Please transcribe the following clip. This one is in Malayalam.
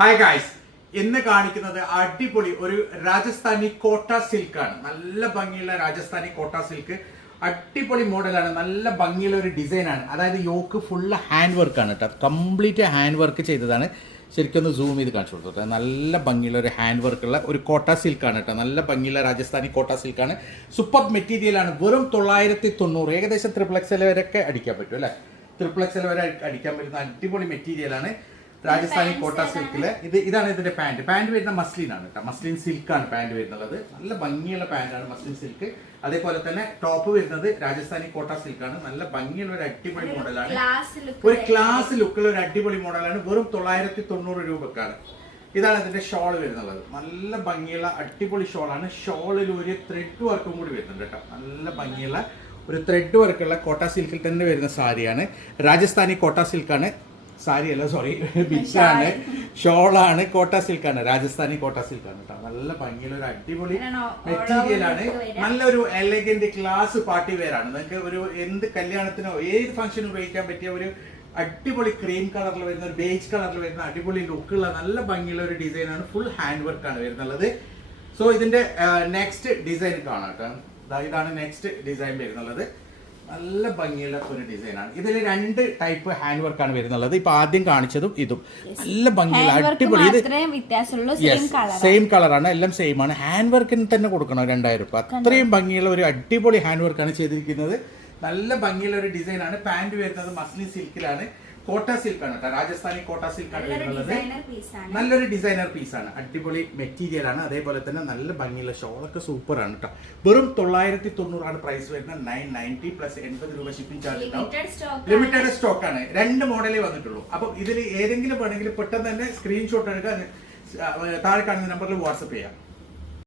ഹായ് ഗായ്സ്, ഇന്ന് കാണിക്കുന്നത് അടിപൊളി ഒരു രാജസ്ഥാനി കോട്ട സിൽക്കാണ്. നല്ല ഭംഗിയുള്ള രാജസ്ഥാനി കോട്ട സിൽക്ക്, അടിപൊളി മോഡലാണ്. നല്ല ഭംഗിയുള്ള ഒരു ഡിസൈനാണ്. അതായത് യോക്ക് ഫുള്ള് ഹാൻഡ് വർക്കാണ് കേട്ടോ, കംപ്ലീറ്റ് ഹാൻഡ് വർക്ക് ചെയ്തതാണ്. ശരിക്കും ഒന്ന് സൂം ചെയ്ത് കാണിച്ചു കൊടുത്തു. നല്ല ഭംഗിയുള്ള ഒരു ഹാൻഡ് വർക്കുള്ള ഒരു കോട്ട സിൽക്കാണ് കേട്ടോ. നല്ല ഭംഗിയുള്ള രാജസ്ഥാനി കോട്ട സിൽക്കാണ്. സൂപ്പർ മെറ്റീരിയലാണ്. വെറും 990, ഏകദേശം XXL വരെയൊക്കെ അടിക്കാൻ പറ്റും അല്ലേ? XXL വരെ അടിക്കാൻ പറ്റുന്ന അടിപൊളി മെറ്റീരിയലാണ് രാജസ്ഥാനി കോട്ട സിൽക്കില്. ഇതാണ് ഇതിന്റെ പാന്റ് വരുന്ന മസ്ലിൻ ആണ് കേട്ടോ. മസ്ലിൻ സിൽക്കാണ് പാന്റ് വരുന്നത്. നല്ല ഭംഗിയുള്ള പാന്റാണ് മസ്ലിൻ സിൽക്ക്. അതേപോലെ തന്നെ ടോപ്പ് വരുന്നത് രാജസ്ഥാനി കോട്ട സിൽക്കാണ്. നല്ല ഭംഗിയുള്ള ഒരു അടിപൊളി മോഡലാണ്. ഒരു ക്ലാസ് ലുക്കുള്ള ഒരു അടിപൊളി മോഡലാണ്. വെറും 990 രൂപക്കാണ്. ഇതാണ് ഇതിന്റെ ഷോൾ വരുന്നത്. നല്ല ഭംഗിയുള്ള അടിപൊളി ഷോളാണ്. ഷോളിൽ ഒരു ത്രെഡ് വർക്കും കൂടി വരുന്നുണ്ട് കേട്ടോ. നല്ല ഭംഗിയുള്ള ഒരു ത്രെഡ് വർക്കുള്ള കോട്ട സിൽക്കിൽ തന്നെ വരുന്ന സാരിയാണ്. രാജസ്ഥാനി കോട്ട സിൽക്കാണ്. സാരി അല്ല, സോറി, ബിച്ചാണ്. ഷോളാണ്. കോട്ട സിൽക്കാണ്. രാജസ്ഥാനി കോട്ട സിൽക്കാണ് കേട്ടോ. നല്ല ഭംഗിയുള്ള ഒരു അടിപൊളി മെറ്റീരിയലാണ്. നല്ലൊരു എലഗന്റ് ക്ലാസ് പാർട്ടി വെയർ ആണ്. നിങ്ങൾക്ക് ഒരു എന്ത് കല്യാണത്തിനോ ഏത് ഫംഗ്ഷനും ഉപയോഗിക്കാൻ പറ്റിയ ഒരു അടിപൊളി ക്രീം കളറിൽ വരുന്ന ഒരു ബേജ് കളറിൽ വരുന്ന അടിപൊളി ലുക്കുള്ള നല്ല ഭംഗിയുള്ള ഒരു ഡിസൈനാണ്. ഫുൾ ഹാൻഡ് വർക്കാണ് വരുന്നുള്ളത്. സോ ഇതിന്റെ നെക്സ്റ്റ് ഡിസൈൻ കാണാം കേട്ടോ. ഇതാണ് നെക്സ്റ്റ് ഡിസൈൻ വരുന്നുള്ളത്. നല്ല ഭംഗിയുള്ള ഒരു ഡിസൈനാണ്. ഇതിൽ 2 ടൈപ്പ് ഹാൻഡ് വർക്കാണ് വരുന്നുള്ളത്. ഇപ്പൊ ആദ്യം കാണിച്ചതും ഇതും നല്ല ഭംഗിയുള്ള അടിപൊളി. സെയിം കളറാണ്, എല്ലാം സെയിം ആണ്. ഹാൻഡ് വർക്കിന് തന്നെ കൊടുക്കണം 2000 രൂപ. അത്രയും ഭംഗിയുള്ള ഒരു അടിപൊളി ഹാൻഡ് വർക്കാണ് ചെയ്തിരിക്കുന്നത്. നല്ല ഭംഗിയുള്ള ഒരു ഡിസൈനാണ്. പാന്റ് വരുന്നത് മസ്ലിൻ സിൽക്കിലാണ്. കോട്ട സിൽക്കാണ് കേട്ടോ. രാജസ്ഥാനി കോട്ട സിൽക്കാണ് വരുന്നത്. നല്ലൊരു ഡിസൈനർ പീസാണ്. അടിപൊളി മെറ്റീരിയൽ ആണ്. അതേപോലെ തന്നെ നല്ല ഭംഗിയുള്ള ഷോളൊക്കെ സൂപ്പർ ആണ് കേട്ടോ. വെറും 990 ആണ് പ്രൈസ് വരുന്നത്. 990 പ്ലസ് 80 രൂപ ഷിപ്പിംഗ് ചാർജ് ഉണ്ടാവും. ലിമിറ്റഡ് സ്റ്റോക്ക് ആണ്. 2 മോഡലേ വന്നിട്ടുള്ളൂ. അപ്പം ഇതിൽ ഏതെങ്കിലും വേണമെങ്കിൽ പെട്ടെന്ന് തന്നെ സ്ക്രീൻഷോട്ട് എടുക്കാൻ താഴെ കാണുന്ന നമ്പറിൽ വാട്സപ്പ് ചെയ്യാം.